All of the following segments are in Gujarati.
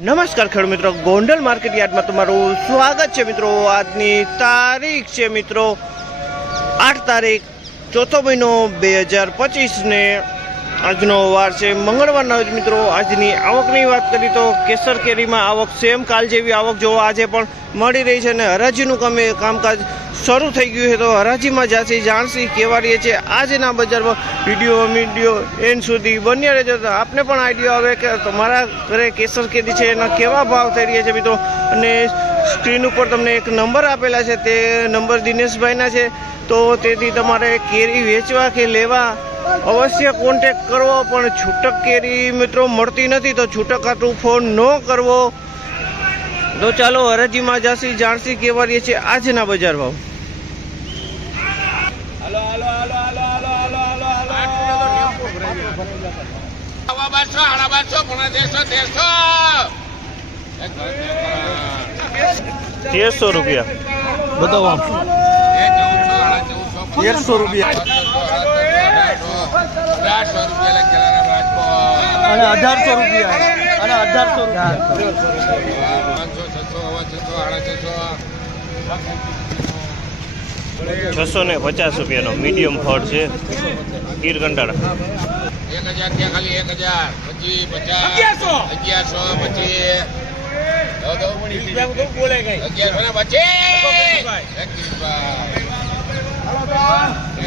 નમસ્કાર ખેડૂત મિત્રો, ગોંડલ માર્કેટ યાર્ડમાં તમારું સ્વાગત છે મિત્રો। આજની તારીખ છે મિત્રો 8 તારીખ 4થો મહિનો 2025 ને આજનો વાર છે મંગળવારના રોજ મિત્રો। આજની આવકની વાત કરીએ તો કેસર કેરીમાં આવક સેમ કાલ જેવી આવક જોવા આજે પણ મળી રહી છે અને હરાજીનું કામકાજ શરૂ થઈ ગયું છે। તો હરાજીમાં જાસી જાણસી કેવા રહી છે આજના બજારમાં વિડીયો એન્ડ સુધી બન્યા રહેજો તો આપને પણ આઈડિયા આવે કે તમારા ઘરે કેસર કેરી છે એના કેવા ભાવ થઈ રહ્યા છે મિત્રો। અને સ્ક્રીન ઉપર તમને એક નંબર આપેલા છે, તે નંબર દિનેશભાઈના છે, તો તેથી તમારે કેરી વેચવા કે લેવા અવશ્ય કોન્ટેક્ટ કરવો। પણ છૂટક કેરી મિત્રો મળતી નથી તો છૂટક આટલું ફોન ન કરવો। તો ચાલો હરાજીમાં જાસી જાણસી કેવા રહી છે આજના બજાર ભાવ। ₹1300 બતાવો 1300 અને 1800 અને ₹650 મીડિયમ ફળ છે ગીર કંટાળા। 1000 ખાલી 1000 25 50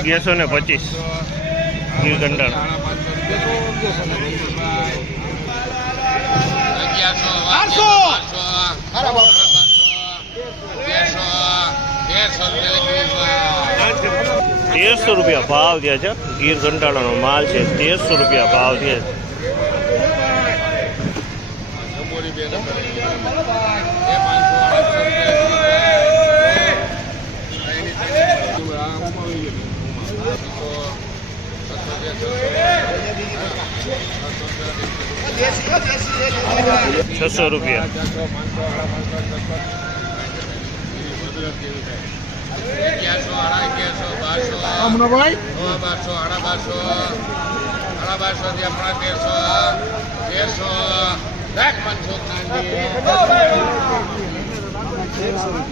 ₹1125 ગીર કંટાળા। 1300 રૂપિયા ભાવ થયા છે ગીર કંટાળાનો માલ છે। 1300 રૂપિયા ભાવ થયા છે। ₹600 અમનાભાઈ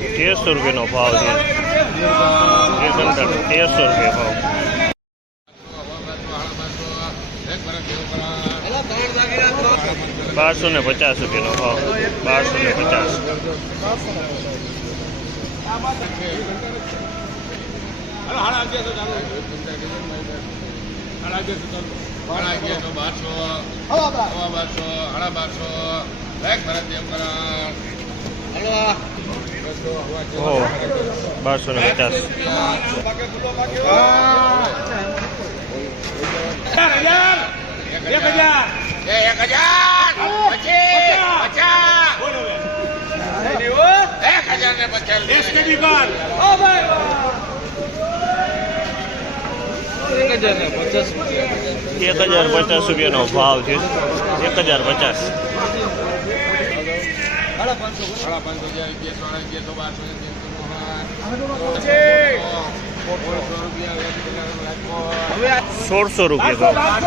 1300 રૂપિયાનો ભાવ છે ગીર કંટાળા। 1300 રૂપિયા ભાવ। 1250 રૂપિયાનો ભાવ। 1050 રૂપિયાનો ભાવ છે। 1050 ₹1600 રૂપિયા ભાવ।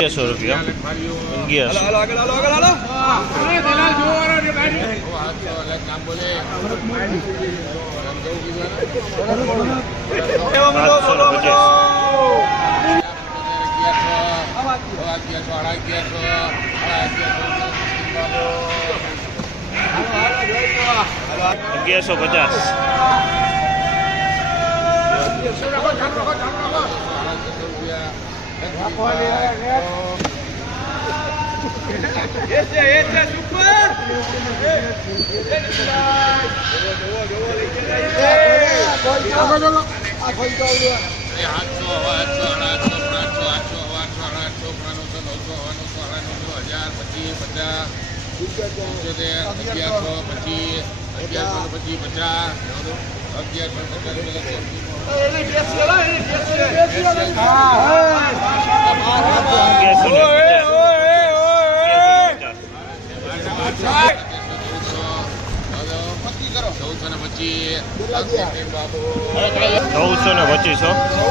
1100 રૂપિયા। 1150 super 1125, 1125, 50, 1125.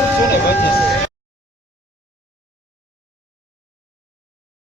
925.